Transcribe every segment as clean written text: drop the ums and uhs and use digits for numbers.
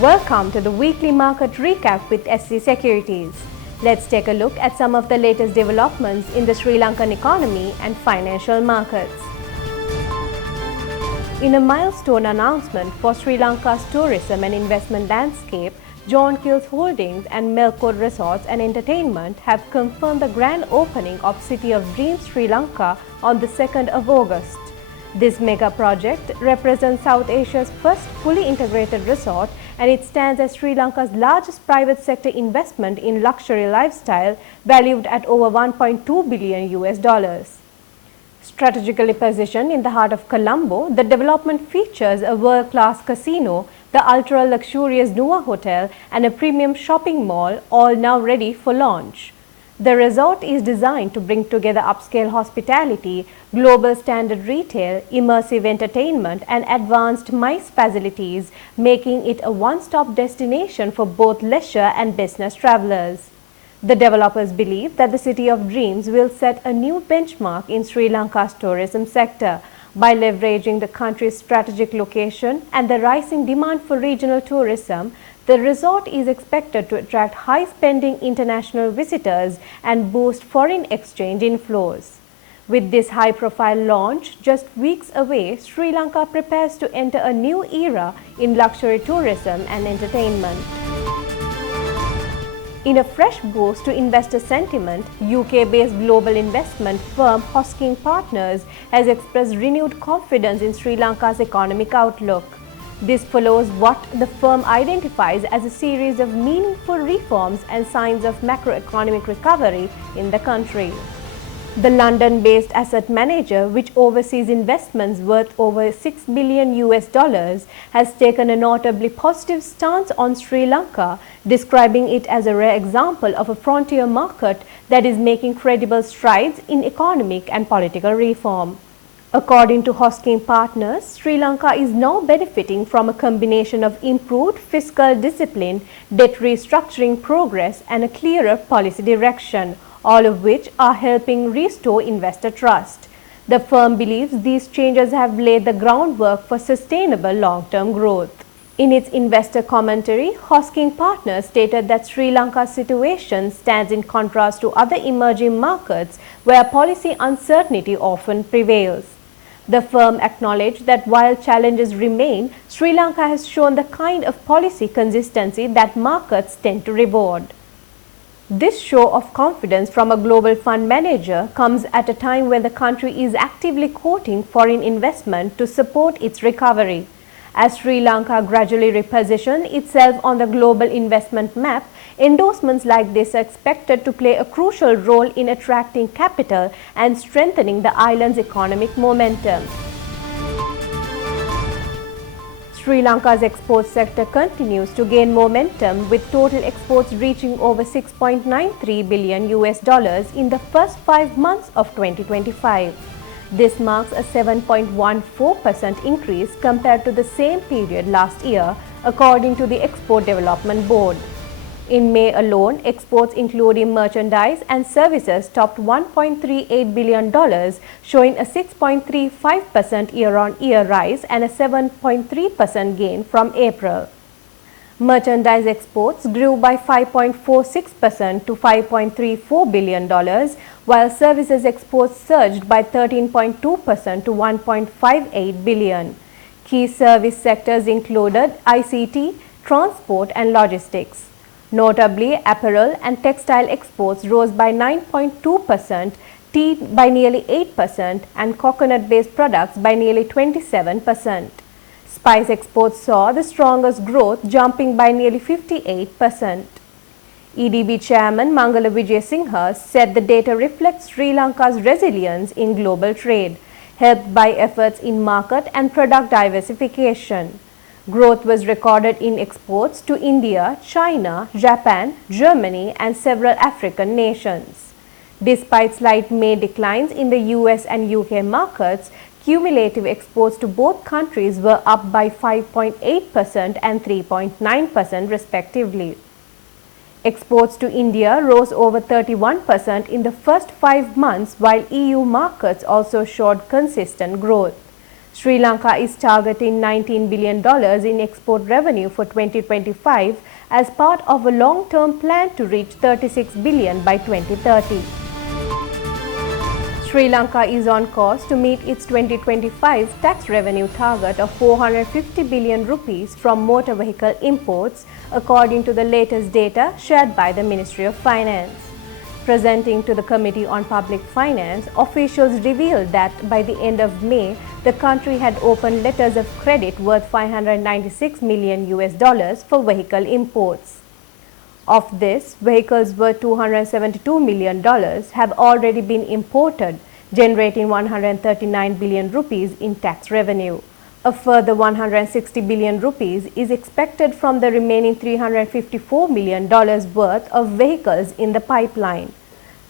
Welcome to the weekly market recap with SC Securities. Let's take a look at some of the latest developments in the Sri Lankan economy and financial markets. In a milestone announcement for Sri Lanka's tourism and investment landscape, John Keells Holdings and Melco Resorts and Entertainment have confirmed the grand opening of City of Dreams Sri Lanka on the 2nd of August. This mega project represents South Asia's first fully integrated resort, and it stands as Sri Lanka's largest private sector investment in luxury lifestyle, valued at over $1.2 billion. Strategically positioned in the heart of Colombo, the development features a world-class casino, the ultra-luxurious Nuwa Hotel, and a premium shopping mall, all now ready for launch. The resort is designed to bring together upscale hospitality, global standard retail, immersive entertainment, and advanced MICE facilities, making it a one-stop destination for both leisure and business travelers. The developers believe that the City of Dreams will set a new benchmark in Sri Lanka's tourism sector by leveraging the country's strategic location and the rising demand for regional tourism. The resort is expected to attract high-spending international visitors and boost foreign exchange inflows. With this high-profile launch just weeks away, Sri Lanka prepares to enter a new era in luxury tourism and entertainment. In a fresh boost to investor sentiment, UK-based global investment firm Hosking Partners has expressed renewed confidence in Sri Lanka's economic outlook. This follows what the firm identifies as a series of meaningful reforms and signs of macroeconomic recovery in the country. The London-based asset manager, which oversees investments worth over $6 billion, has taken a notably positive stance on Sri Lanka, describing it as a rare example of a frontier market that is making credible strides in economic and political reform. According to Hosking Partners, Sri Lanka is now benefiting from a combination of improved fiscal discipline, debt restructuring progress, and a clearer policy direction, all of which are helping restore investor trust. The firm believes these changes have laid the groundwork for sustainable long-term growth. In its investor commentary, Hosking Partners stated that Sri Lanka's situation stands in contrast to other emerging markets where policy uncertainty often prevails. The firm acknowledged that while challenges remain, Sri Lanka has shown the kind of policy consistency that markets tend to reward. This show of confidence from a global fund manager comes at a time when the country is actively courting foreign investment to support its recovery. As Sri Lanka gradually repositions itself on the global investment map, endorsements like this are expected to play a crucial role in attracting capital and strengthening the island's economic momentum. Sri Lanka's export sector continues to gain momentum, with total exports reaching over $6.93 billion in the first 5 months of 2025. This marks a 7.14% increase compared to the same period last year, according to the Export Development Board. In May alone, exports including merchandise and services topped $1.38 billion, showing a 6.35% year-on-year rise and a 7.3% gain from April. Merchandise exports grew by 5.46% to $5.34 billion, while services exports surged by 13.2% to $1.58 billion. Key service sectors included ICT, transport, and logistics. Notably, apparel and textile exports rose by 9.2%, tea by nearly 8%, and coconut-based products by nearly 27%. Spice exports saw the strongest growth, jumping by nearly 58%. EDB Chairman Mangala Vijayasinghe said the data reflects Sri Lanka's resilience in global trade, helped by efforts in market and product diversification. Growth was recorded in exports to India, China, Japan, Germany, and several African nations. Despite slight May declines in the US and UK markets, cumulative exports to both countries were up by 5.8% and 3.9% respectively. Exports to India rose over 31% in the first 5 months, while EU markets also showed consistent growth. Sri Lanka is targeting $19 billion in export revenue for 2025 as part of a long-term plan to reach $36 billion by 2030. Sri Lanka is on course to meet its 2025 tax revenue target of 450 billion rupees from motor vehicle imports, according to the latest data shared by the Ministry of Finance. Presenting to the Committee on Public Finance, officials revealed that by the end of May, the country had opened letters of credit worth $596 million for vehicle imports. Of this, vehicles worth $272 million have already been imported, generating 139 billion rupees in tax revenue. A further 160 billion rupees is expected from the remaining $354 million worth of vehicles in the pipeline.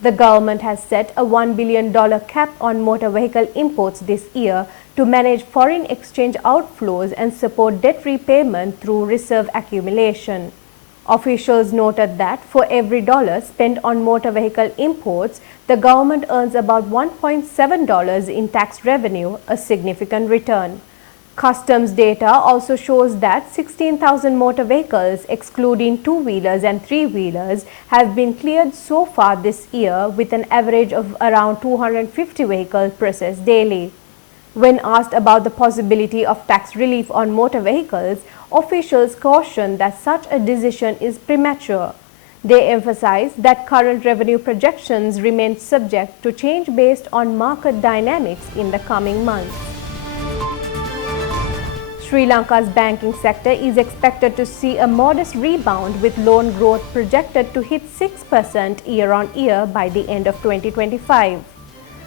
The government has set a $1 billion cap on motor vehicle imports this year to manage foreign exchange outflows and support debt repayment through reserve accumulation. Officials noted that for every dollar spent on motor vehicle imports, the government earns about $1.7 in tax revenue, a significant return. Customs data also shows that 16,000 motor vehicles, excluding two-wheelers and three-wheelers, have been cleared so far this year, with an average of around 250 vehicles processed daily. When asked about the possibility of tax relief on motor vehicles, officials cautioned that such a decision is premature. They emphasized that current revenue projections remain subject to change based on market dynamics in the coming months. Sri Lanka's banking sector is expected to see a modest rebound, with loan growth projected to hit 6% year-on-year by the end of 2025.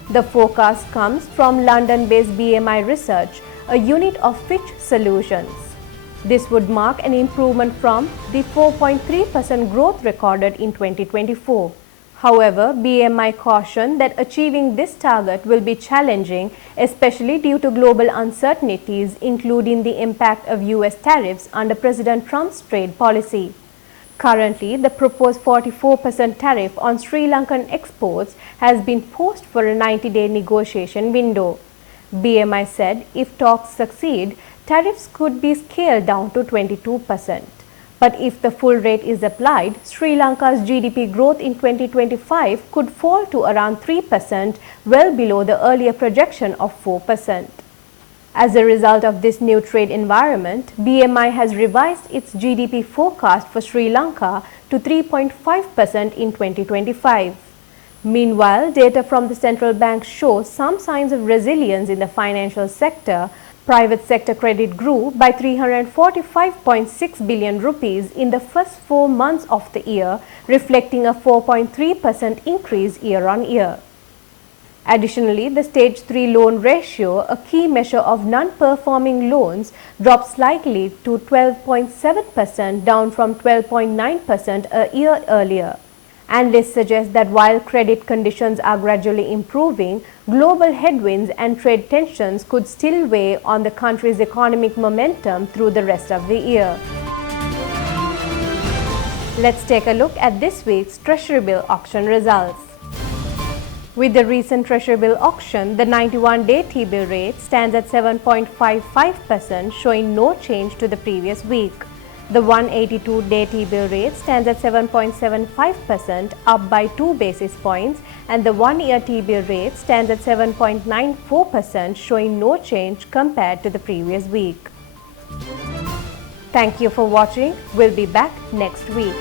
The forecast comes from London-based BMI Research, a unit of Fitch Solutions. This would mark an improvement from the 4.3% growth recorded in 2024. However, BMI cautioned that achieving this target will be challenging, especially due to global uncertainties, including the impact of US tariffs under President Trump's trade policy. Currently, the proposed 44% tariff on Sri Lankan exports has been paused for a 90-day negotiation window. BMI said if talks succeed, tariffs could be scaled down to 22%. But if the full rate is applied, Sri Lanka's GDP growth in 2025 could fall to around 3%, well below the earlier projection of 4%. As a result of this new trade environment, BMI has revised its GDP forecast for Sri Lanka to 3.5% in 2025. Meanwhile, data from the central bank shows some signs of resilience in the financial sector. Private sector credit grew by 345.6 billion rupees in the first 4 months of the year, reflecting a 4.3% increase year-on-year. Additionally, the Stage 3 loan ratio, a key measure of non-performing loans, dropped slightly to 12.7%, down from 12.9% a year earlier. Analysts suggest that while credit conditions are gradually improving, global headwinds and trade tensions could still weigh on the country's economic momentum through the rest of the year. Let's take a look at this week's Treasury Bill auction results. With the recent Treasury Bill auction, the 91-day T-bill rate stands at 7.55%, showing no change to the previous week. The 182-day T-bill rate stands at 7.75%, up by 2 basis points, and the 1-year T-bill rate stands at 7.94%, showing no change compared to the previous week. Thank you for watching. We'll be back next week.